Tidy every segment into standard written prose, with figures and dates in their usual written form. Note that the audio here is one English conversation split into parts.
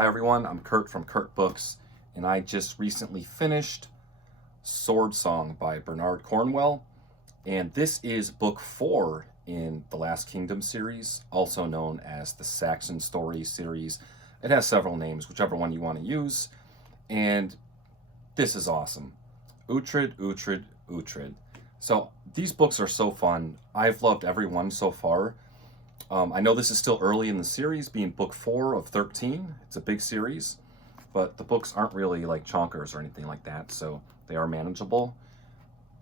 Hi everyone, I'm Kurt from Kurt Books, and I just recently finished Sword Song by Bernard Cornwell, and this is book 4 in the Last Kingdom series, also known as the Saxon Stories series. It has several names, whichever one you want to use, and this is awesome. Uhtred, Uhtred, Uhtred. So these books are so fun. I've loved every one so far. I know this is still early in the series, being book 4 of 13. It's a big series, but the books aren't really like chonkers or anything like that, so they are manageable.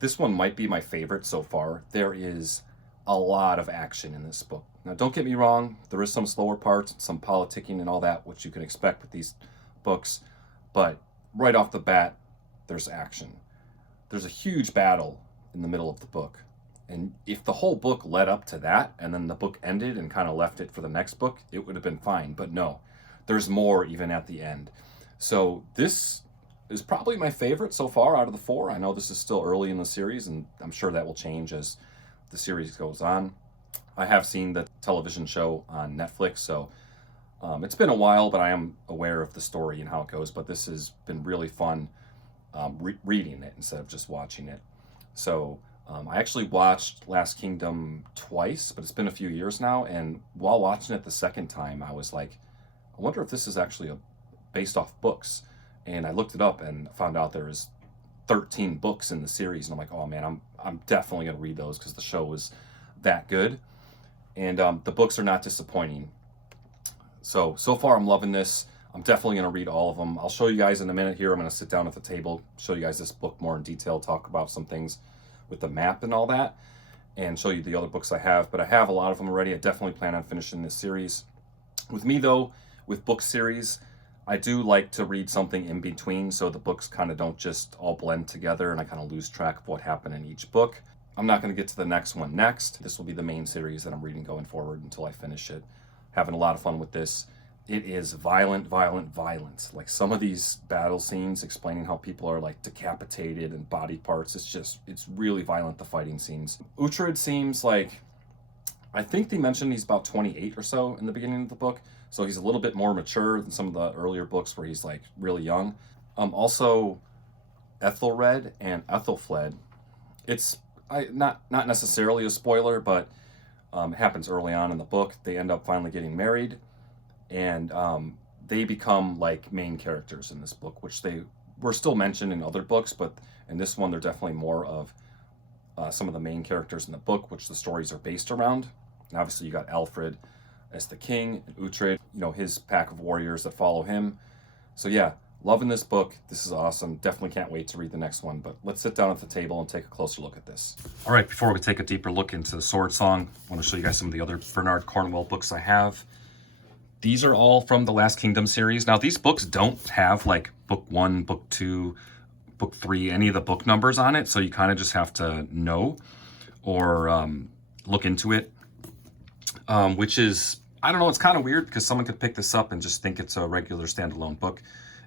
This one might be my favorite so far. There is a lot of action in this book. Now, don't get me wrong, there is some slower parts, some politicking and all that, which you can expect with these books, but right off the bat, there's action. There's a huge battle in the middle of the book. And if the whole book led up to that and then the book ended and kind of left it for the next book, it would have been fine. But no, there's more even at the end. So this is probably my favorite so far out of the 4. I know this is still early in the series, and I'm sure that will change as the series goes on. I have seen the television show on Netflix, so it's been a while, but I am aware of the story and how it goes. But this has been really fun reading it instead of just watching it. So I actually watched Last Kingdom twice, but it's been a few years now, and while watching it the second time, I was like, I wonder if this is actually based off books. And I looked it up and found out there is 13 books in the series, and I'm like, oh man, I'm definitely going to read those because the show was that good. And the books are not disappointing. So far I'm loving this. I'm definitely going to read all of them. I'll show you guys in a minute here. I'm going to sit down at the table, show you guys this book more in detail, talk about some things with the map and all that, and show you the other books I have. But I have a lot of them already. I definitely plan on finishing this series. With me though, with book series, I do like to read something in between so the books kind of don't just all blend together and I kind of lose track of what happened in each book. I'm not going to get to the next one next. This will be the main series that I'm reading going forward until I finish it. Having a lot of fun with this. It is violent, violent, violent. Like some of these battle scenes explaining how people are like decapitated and body parts. It's really violent, the fighting scenes. Uhtred seems like, I think they mentioned he's about 28 or so in the beginning of the book. So he's a little bit more mature than some of the earlier books where he's like really young. Also, Ethelred and Ethelfled. It's not necessarily a spoiler, but it happens early on in the book. They end up finally getting married. And they become like main characters in this book, which they were still mentioned in other books, but in this one they're definitely more of some of the main characters in the book, which the stories are based around. And obviously you got Alfred as the king, and Uhtred, his pack of warriors that follow him. So yeah, loving this book. This is awesome. Definitely can't wait to read the next one, but let's sit down at the table and take a closer look at this. All right, before we take a deeper look into the Sword Song, I want to show you guys some of the other Bernard Cornwell books I have. These are all from the Last Kingdom series. Now, these books don't have like book 1, book 2, book 3, any of the book numbers on it. So you kind of just have to know or look into it, which is, I don't know, it's kind of weird because someone could pick this up and just think it's a regular standalone book.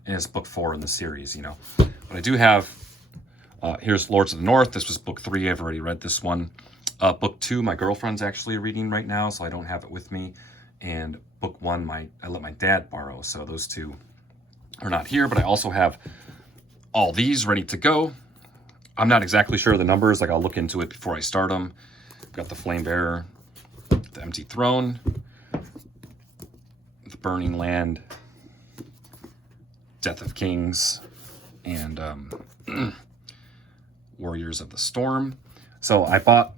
And it's book 4 in the series, But I do have, here's Lords of the North. This was book 3. I've already read this one. Book 2, my girlfriend's actually reading right now, so I don't have it with me. And book 1, I let my dad borrow, so those two are not here, but I also have all these ready to go. I'm not exactly sure of the numbers, like I'll look into it before I start them. I've got the Flame Bearer, the Empty Throne, the Burning Land, Death of Kings, and Warriors of the Storm. So I bought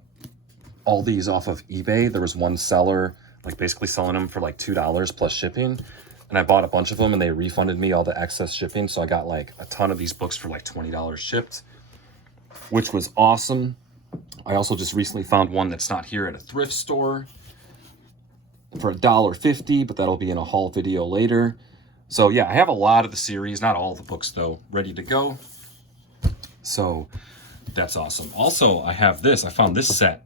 all these off of eBay. There was one seller like basically selling them for like $2 plus shipping. And I bought a bunch of them and they refunded me all the excess shipping. So I got like a ton of these books for like $20 shipped, which was awesome. I also just recently found one that's not here at a thrift store for $1.50, but that'll be in a haul video later. So yeah, I have a lot of the series, not all the books though, ready to go. So that's awesome. Also, I have this, I found this set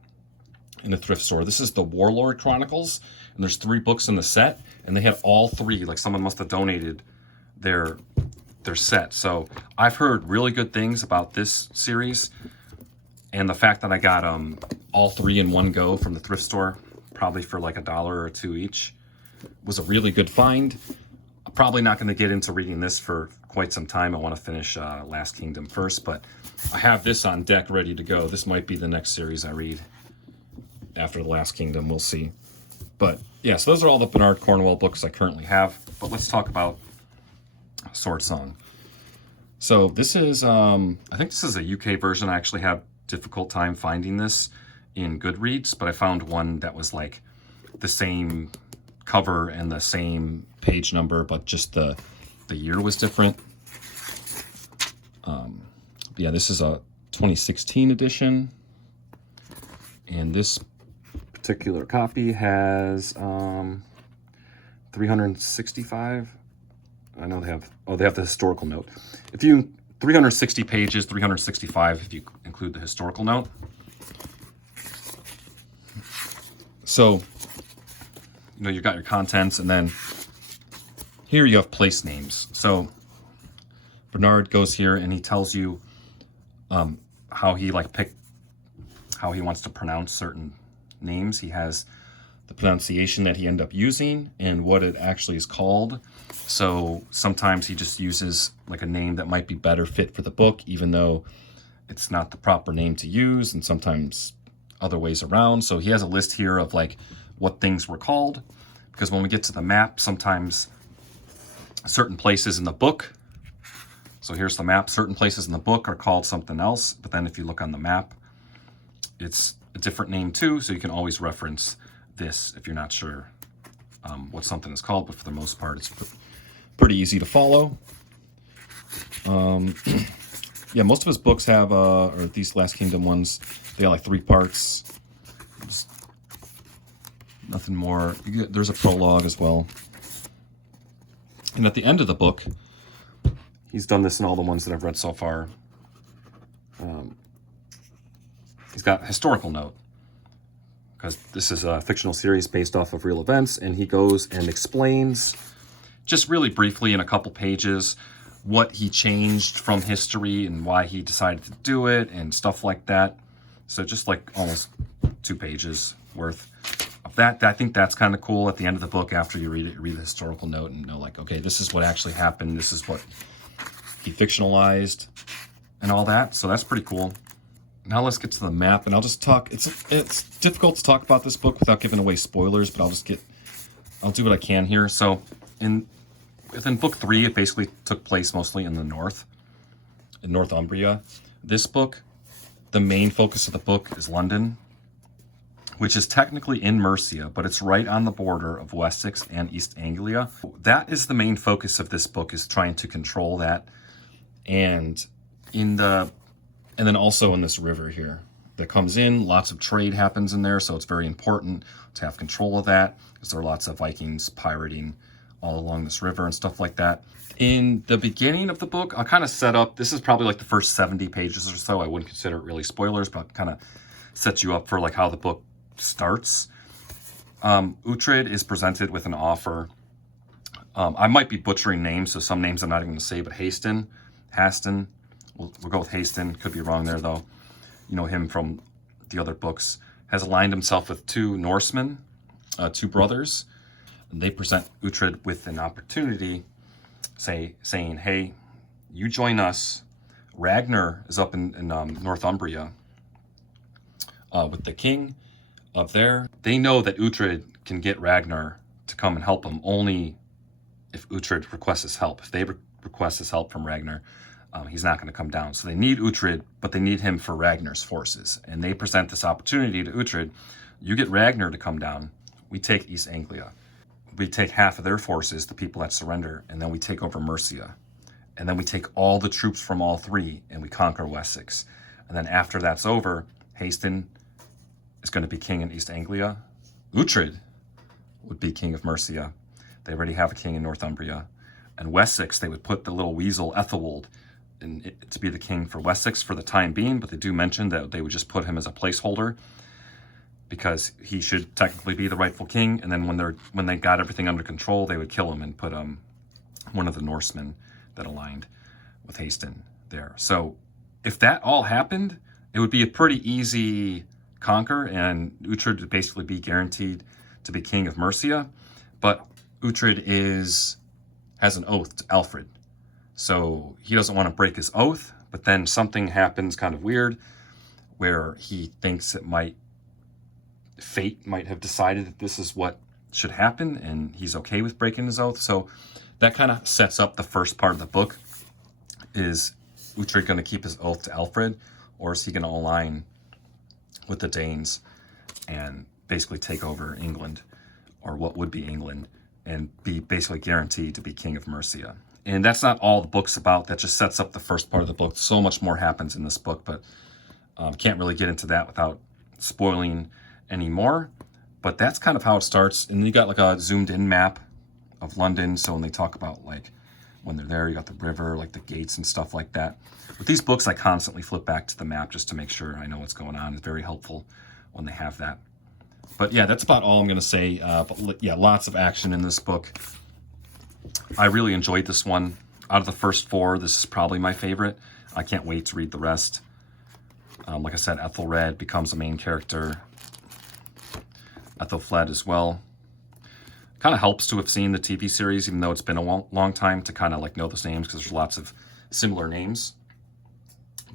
in the thrift store. This is the Warlord Chronicles, and there's 3 books in the set, and they had all 3. Like someone must have donated their set. So I've heard really good things about this series, and the fact that I got all 3 in one go from the thrift store, probably for like $1 or $2 each, was a really good find. I'm probably not going to get into reading this for quite some time. I want to finish Last Kingdom first, but I have this on deck ready to go. This might be the next series I read after The Last Kingdom. We'll see. But yeah, so those are all the Bernard Cornwell books I currently have. But let's talk about Sword Song. So this is, I think this is a UK version. I actually have difficult time finding this in Goodreads, but I found one that was like the same cover and the same page number, but just the year was different. Yeah, this is a 2016 edition, and this particular copy has 365. I know they have, oh, they have the historical note. If you, 360 pages, 365 if you include the historical note. So, you know, you've got your contents, and then here you have place names. So Bernard goes here and he tells you how he how he wants to pronounce certain names. He has the pronunciation that he ended up using and what it actually is called. So sometimes he just uses like a name that might be better fit for the book, even though it's not the proper name to use, and sometimes other ways around. So he has a list here of like what things were called, because when we get to the map, sometimes certain places in the book, so here's the map, certain places in the book are called something else, but then if you look on the map, it's a different name too, so you can always reference this if you're not sure what something is called, but for the most part, it's pretty easy to follow. Yeah, most of his books have, or these Last Kingdom ones, they have like 3 parts. Just nothing more. There's a prologue as well. And at the end of the book, he's done this in all the ones that I've read so far. He's got a historical note, because this is a fictional series based off of real events, and he goes and explains, just really briefly in a couple pages, what he changed from history and why he decided to do it and stuff like that. So just like almost 2 pages worth of that. I think that's kind of cool at the end of the book. After you read it, you read the historical note and know like, okay, this is what actually happened. This is what he fictionalized and all that. So that's pretty cool. Now let's get to the map, and I'll just talk. It's difficult to talk about this book without giving away spoilers, but I'll do what I can here. So within book 3, it basically took place mostly in the north, in Northumbria. This book, the main focus of the book is London, which is technically in Mercia, but it's right on the border of Wessex and East Anglia. That is the main focus of this book, is trying to control that. And then also in this river here that comes in, lots of trade happens in there, so it's very important to have control of that, because there are lots of Vikings pirating all along this river and stuff like that. In the beginning of the book, I'll kind of set up, this is probably like the first 70 pages or so. I wouldn't consider it really spoilers, but kind of sets you up for like how the book starts. Uhtred is presented with an offer. I might be butchering names, so some names I'm not even going to say, but Haston, we'll go with Haston, could be wrong there though. You know him from the other books, has aligned himself with 2 Norsemen, 2 brothers. And they present Uhtred with an opportunity, saying, hey, you join us. Ragnar is up in Northumbria with the king up there. They know that Uhtred can get Ragnar to come and help him only if Uhtred requests his help. If they request his help from Ragnar, he's not going to come down. So they need Uhtred, but they need him for Ragnar's forces. And they present this opportunity to Uhtred. You get Ragnar to come down. We take East Anglia. We take half of their forces, the people that surrender, and then we take over Mercia. And then we take all the troops from all 3, and we conquer Wessex. And then after that's over, Haston is going to be king in East Anglia. Uhtred would be king of Mercia. They already have a king in Northumbria. And Wessex, they would put the little weasel Ethelwald to be the king for Wessex for the time being, but they do mention that they would just put him as a placeholder, because he should technically be the rightful king. And then when they got everything under control, they would kill him and put one of the Norsemen that aligned with Haston there. So if that all happened, it would be a pretty easy conquer, and Uhtred would basically be guaranteed to be king of Mercia. But Uhtred is has an oath to Alfred. So he doesn't want to break his oath, but then something happens kind of weird where he thinks fate might have decided that this is what should happen, and he's okay with breaking his oath. So that kind of sets up the first part of the book. Is Uhtred going to keep his oath to Alfred, or is he going to align with the Danes and basically take over England, or what would be England, and be basically guaranteed to be king of Mercia? And that's not all the book's about. That just sets up the first part of the book. So much more happens in this book, but can't really get into that without spoiling any more. But that's kind of how it starts. And you got like a zoomed in map of London. So when they talk about like when they're there, you got the river, like the gates and stuff like that. With these books, I constantly flip back to the map just to make sure I know what's going on. It's very helpful when they have that. But yeah, that's about all I'm going to say. But yeah, lots of action in this book. I really enjoyed this one. Out of the first 4, this is probably my favorite. I can't wait to read the rest. Like I said, Ethelred becomes a main character. Ethelfled as well. Kind of helps to have seen the TV series, even though it's been a long time, to kind of like know those names, because there's lots of similar names.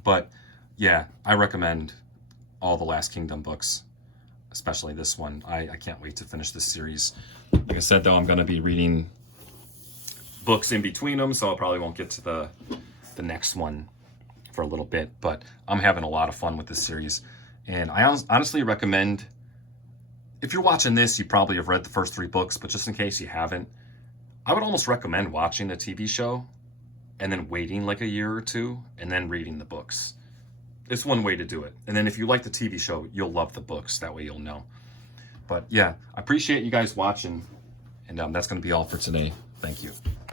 But yeah, I recommend all the Last Kingdom books, especially this one. I can't wait to finish this series. Like I said, though, I'm going to be reading books in between them, so I probably won't get to the next one for a little bit. But I'm having a lot of fun with this series, and I honestly recommend, if you're watching this, you probably have read the first 3 books, but just in case you haven't, I would almost recommend watching the TV show and then waiting like a year or 2 and then reading the books. It's one way to do it. And then if you like the TV show, you'll love the books. That way you'll know. But yeah, I appreciate you guys watching, and that's going to be all for today. Thank you.